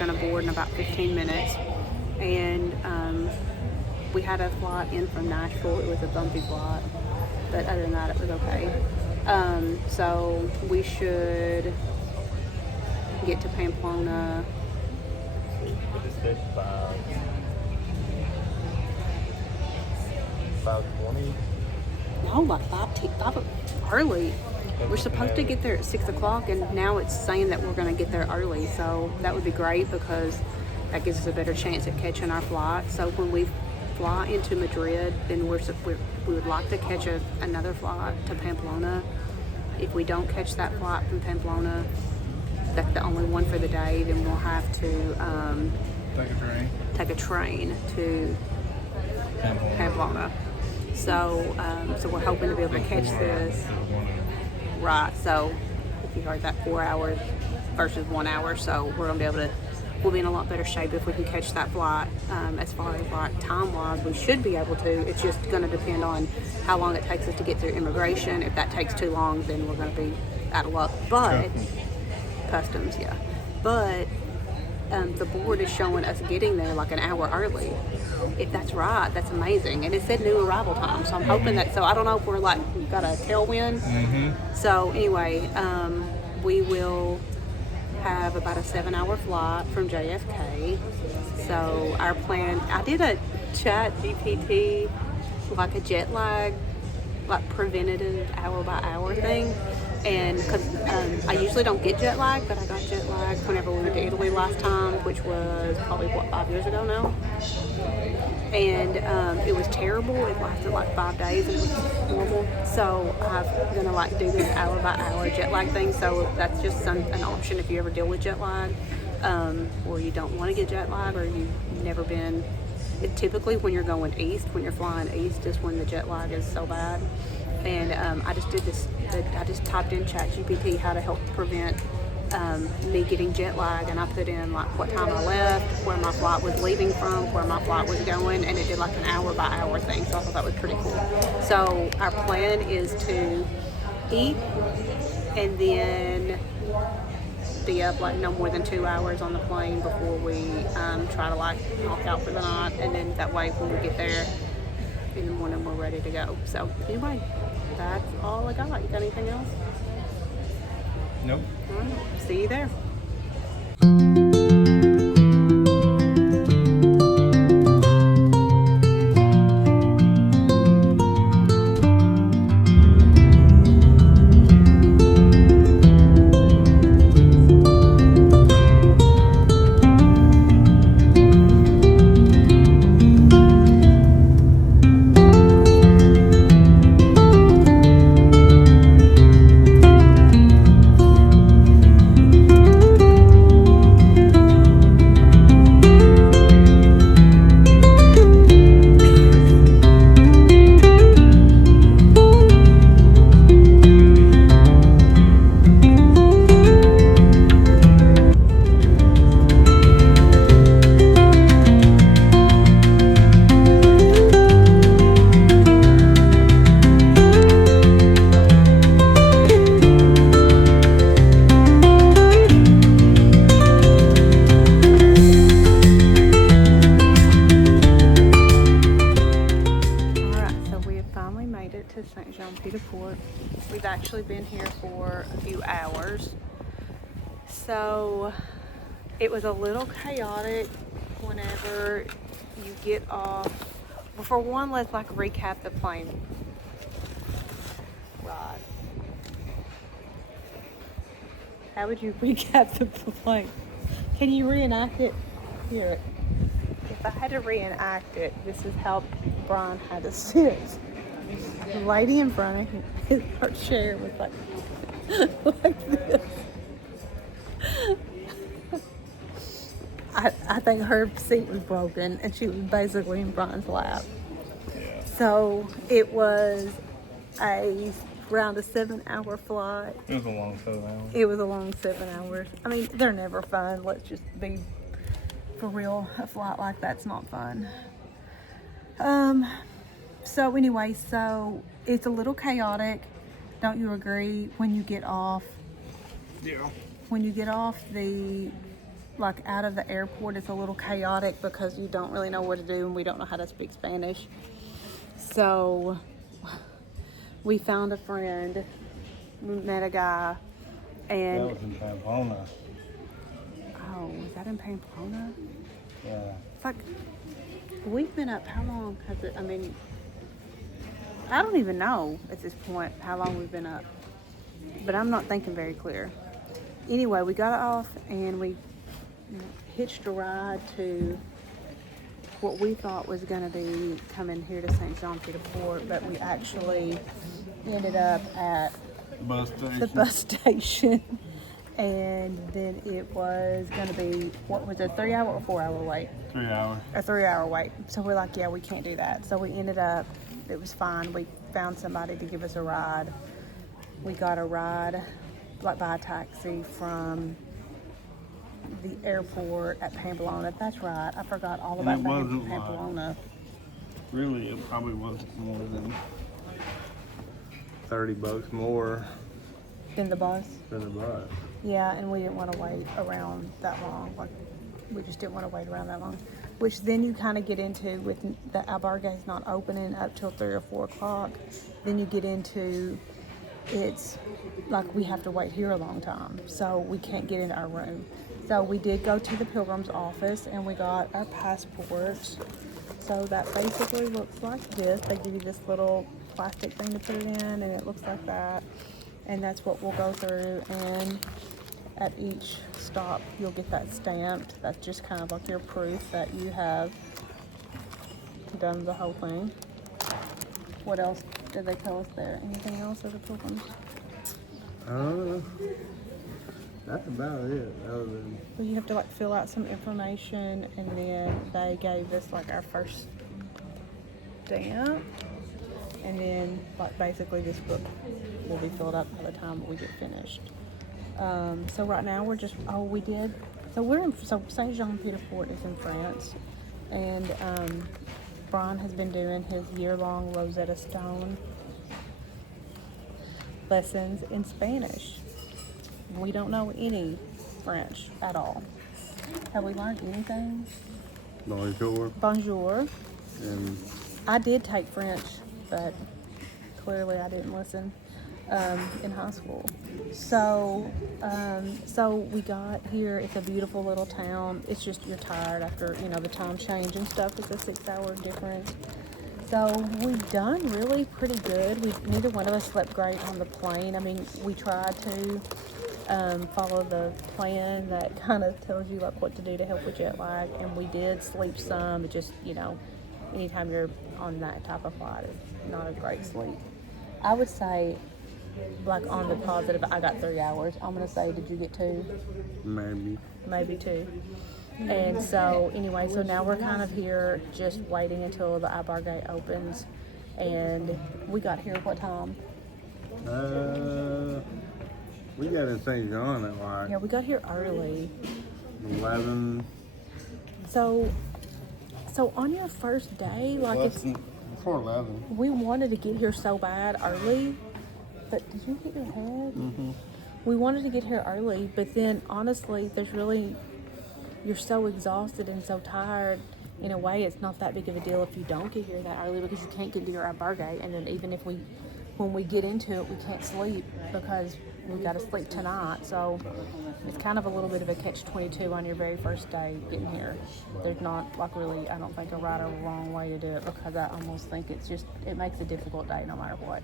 going to board in about 15 minutes. And we had a flight in from Nashville. It was a bumpy flight, but other than that, it was okay. So we should get to Pamplona. It's 5:20. No, like 5 early. We're supposed to get there at 6 o'clock, and now it's saying that we're going to get there early. So that would be great because that gives us a better chance at catching our flight. So when we fly into Madrid, then we would like to catch another flight to Pamplona. If we don't catch that flight from Pamplona, that's the only one for the day, then we'll have to take a train to Pamplona. So we're hoping to be able to catch this. Right, so if you heard that, 4 hours versus 1 hour, so we'll be in a lot better shape if we can catch that flight. As far as like time-wise, we should be able to. It's just going to depend on how long it takes us to get through immigration. If that takes too long, then we're going to be out of luck. But customs, yeah. But the board is showing us getting there like an hour early. If that's right, that's amazing. And it said new arrival time, so I'm hoping that. So I don't know if we're like got a tailwind. So anyway, we will have about a 7-hour flight from JFK. So our plan, I did a SJPDP, like a jet lag, like preventative hour by hour thing. And because I usually don't get jet lag, but I got jet lag whenever we went to Italy last time, which was probably 5 years ago now. And it was terrible. It lasted like 5 days and it was horrible. So I'm gonna like do this hour by hour jet lag thing. So that's just an option if you ever deal with jet lag, or you don't want to get jet lag, or you've never been. Typically when you're going east, when you're flying east, is when the jet lag is so bad. And I just did this. I just typed in ChatGPT how to help prevent me getting jet lag, and I put in like what time I left, where my flight was leaving from, where my flight was going, and it did like an hour by hour thing. So I thought that was pretty cool. So our plan is to eat and then be up like no more than 2 hours on the plane before we try to like knock out for the night, and then that way when we get there in the morning we're ready to go. So anyway, that's all I got. You got anything else? Nope. All right. See you there. We've actually been here for a few hours, so it was a little chaotic whenever you get off. Well, for one, let's like recap the plane ride. How would you recap the plane? Can you reenact it? Here, if I had to reenact it, this is how Brian had to sit. The lady in front of him, her chair was like, like this. I think her seat was broken and she was basically in Brian's lap. Yeah. So it was around a 7-hour flight. It was a long 7 hours. It was a long 7 hours. I mean, they're never fun. Let's just be for real. A flight like that's not fun. So anyway, so it's a little chaotic. Don't you agree? When you get off? Yeah. When you get off the like out of the airport, it's a little chaotic because you don't really know what to do and we don't know how to speak Spanish. So we found a friend, we met a guy, and That was in Pamplona. oh, was that in Pamplona? Yeah. It's like we've been up. How long has it? I mean, I don't even know at this point how long we've been up, but I'm not thinking very clear. Anyway, we got off and we hitched a ride to what we thought was going to be coming here to St. Jean-Pied-de-Port, but we actually ended up at Bus station. the bus station. And then it was going to be, what was it, 3 hour or 4 hour wait? 3 hours. A 3 hour wait. So we're like, yeah, we can't do that. So we ended up, it was fine. We found somebody to give us a ride. We got a ride, like by a taxi from the airport at Pamplona. That's right. I forgot all about it that in wasn't like- Pamplona. Really, it probably wasn't more than $30 more In the bus. than the bus. Yeah, and we didn't want to wait around that long. Like, we just didn't want to wait around that long. Which then you kind of get into with the albergue's not opening up till 3 or 4 o'clock. Then you get into it's like we have to wait here a long time, so we can't get into our room. So we did go to the Pilgrim's office and we got our passports. So that basically looks like this. They give you this little plastic thing to put it in, and it looks like that. And that's what we'll go through, and at each stop you'll get that stamped. That's just kind of like your proof that you have done the whole thing. What else did they tell us there? Anything else as a Pilgrims? That's about it. Other than So you have to like fill out some information, and then they gave us like our first stamp, and then like basically this book will be filled up by the time we get finished. So right now we're just so Saint Jean-Pied-de-Port is in France, and Brian has been doing his year-long Rosetta Stone lessons in Spanish. We don't know any French at all. Have we learned anything? Bonjour. Bonjour. And I did take French, but clearly I didn't listen in high school. So we got here. It's a beautiful little town. It's just you're tired after the time change and stuff. It's a 6 hour difference. So we've done really pretty good. Neither one of us slept great on the plane. I mean, we tried to follow the plan that kind of tells you like what to do to help with jet lag, and we did sleep some. It just anytime you're on that type of flight, it's not a great sleep. I would say, like on the positive, I got 3 hours. I'm gonna say, did you get 2? Maybe 2. And so anyway, so now we're kind of here just waiting until the albergue opens. And we got here what time? we got in St. John at Yeah, we got here early. 11. So on your first day, like Before 11. we wanted to get here so bad early, but did you hit your head? Mm-hmm. We wanted to get here early, but then honestly, you're so exhausted and so tired. In a way, it's not that big of a deal if you don't get here that early, because you can't get to your albergue, and then even if when we get into it, we can't sleep because we got to sleep tonight. So it's kind of a little bit of a catch-22 on your very first day getting here. There's not like really, I don't think, a right or wrong way to do it, because I almost think it makes a difficult day no matter what.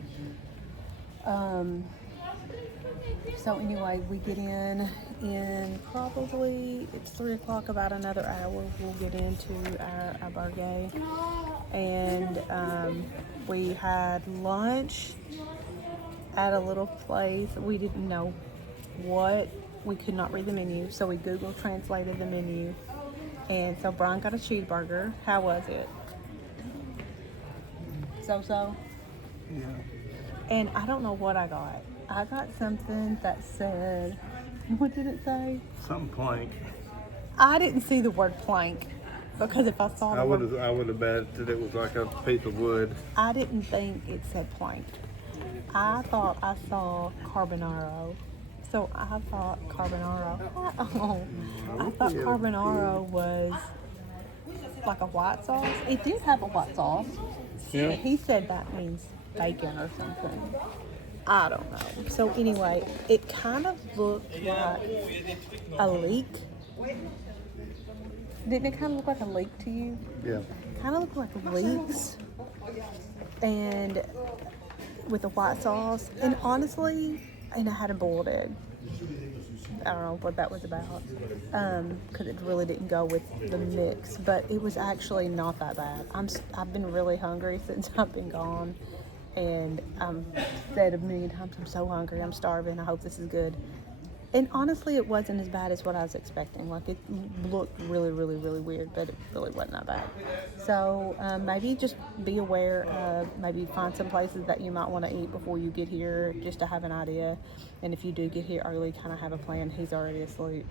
So anyway, we get in probably, it's 3 o'clock, about another hour, we'll get into our albergue. And we had lunch at a little place. We didn't know what, we could not read the menu, so we Google translated the menu. And so Brian got a cheeseburger. How was it? So? Yeah. And I don't know what I got. I got something that said, what did it say? Something plank. I didn't see the word plank, because if I saw the word, I would have bet that it was like a piece of wood. I didn't think it said plank. I thought I saw carbonaro. So I thought carbonara. I thought carbonara was like a white sauce. It did have a white sauce. Yeah. But he said that means bacon or something. I don't know. So anyway, it kind of looked like a leek. Didn't it kind of look like a leek to you? Yeah. Kind of looked like leeks, and with a white sauce. And honestly, and I had a boiled egg. I don't know what that was about, because it really didn't go with the mix. But it was actually not that bad. I've been really hungry since I've been gone, and I've said a million times, I'm so hungry, I'm starving, I hope this is good. And honestly, it wasn't as bad as what I was expecting. Like, it looked really, really, really weird, but it really wasn't that bad. So maybe just be aware of, maybe find some places that you might want to eat before you get here, just to have an idea. And if you do get here early, kind of have a plan. He's already asleep.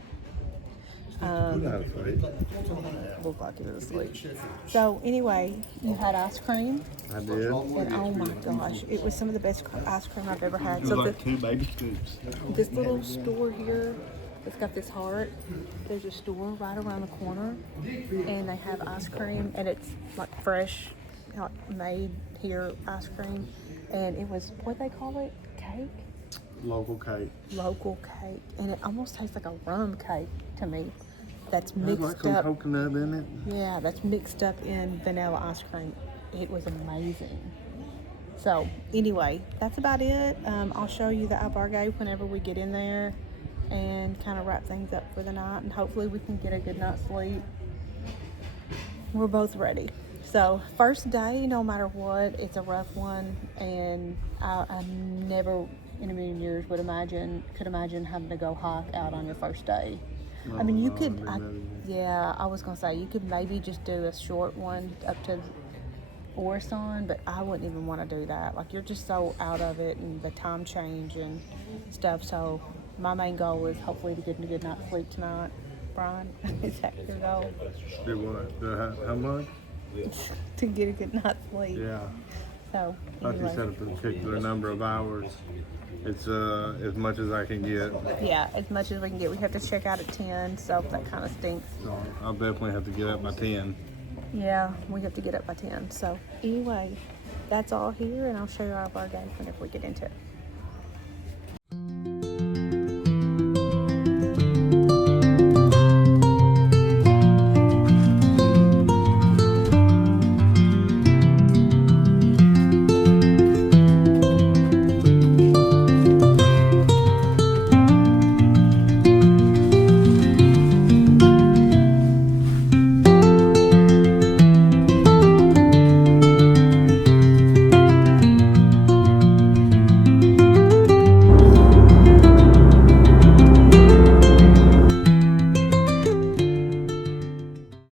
Looked like he was asleep. So anyway, you had ice cream. I did. And oh my gosh, it was some of the best ice cream I've ever had. So Like 2 baby scoops. this little store here, it's got this heart. There's a store right around the corner, and they have ice cream, and it's like fresh, like made here ice cream. And it was, what they call it, cake? Local cake. Local cake, and it almost tastes like a rum cake to me. That's There's mixed like some up. coconut in it. Yeah, that's mixed up in vanilla ice cream. It was amazing. So anyway, that's about it. I'll show you the albergue whenever we get in there, and kind of wrap things up for the night, and hopefully we can get a good night's sleep. We're both ready. So first day, no matter what, it's a rough one, and I never in a million years could imagine having to go hike out on your first day. I mean, you could, I was gonna say, you could maybe just do a short one up to Orison, but I wouldn't even want to do that. Like, you're just so out of it, and the time change and stuff. So my main goal is hopefully to get a good night's sleep tonight. Brian, is that your goal? Do what? How much? To get a good night's sleep. Yeah. So I thought you anyway. said a particular number of hours. It's as much as I can get. Yeah, as much as we can get. We have to check out at 10, so that kind of stinks. So I'll definitely have to get up by 10. Yeah, we have to get up by 10. So anyway, that's all here, and I'll show you our bar game whenever we get into it.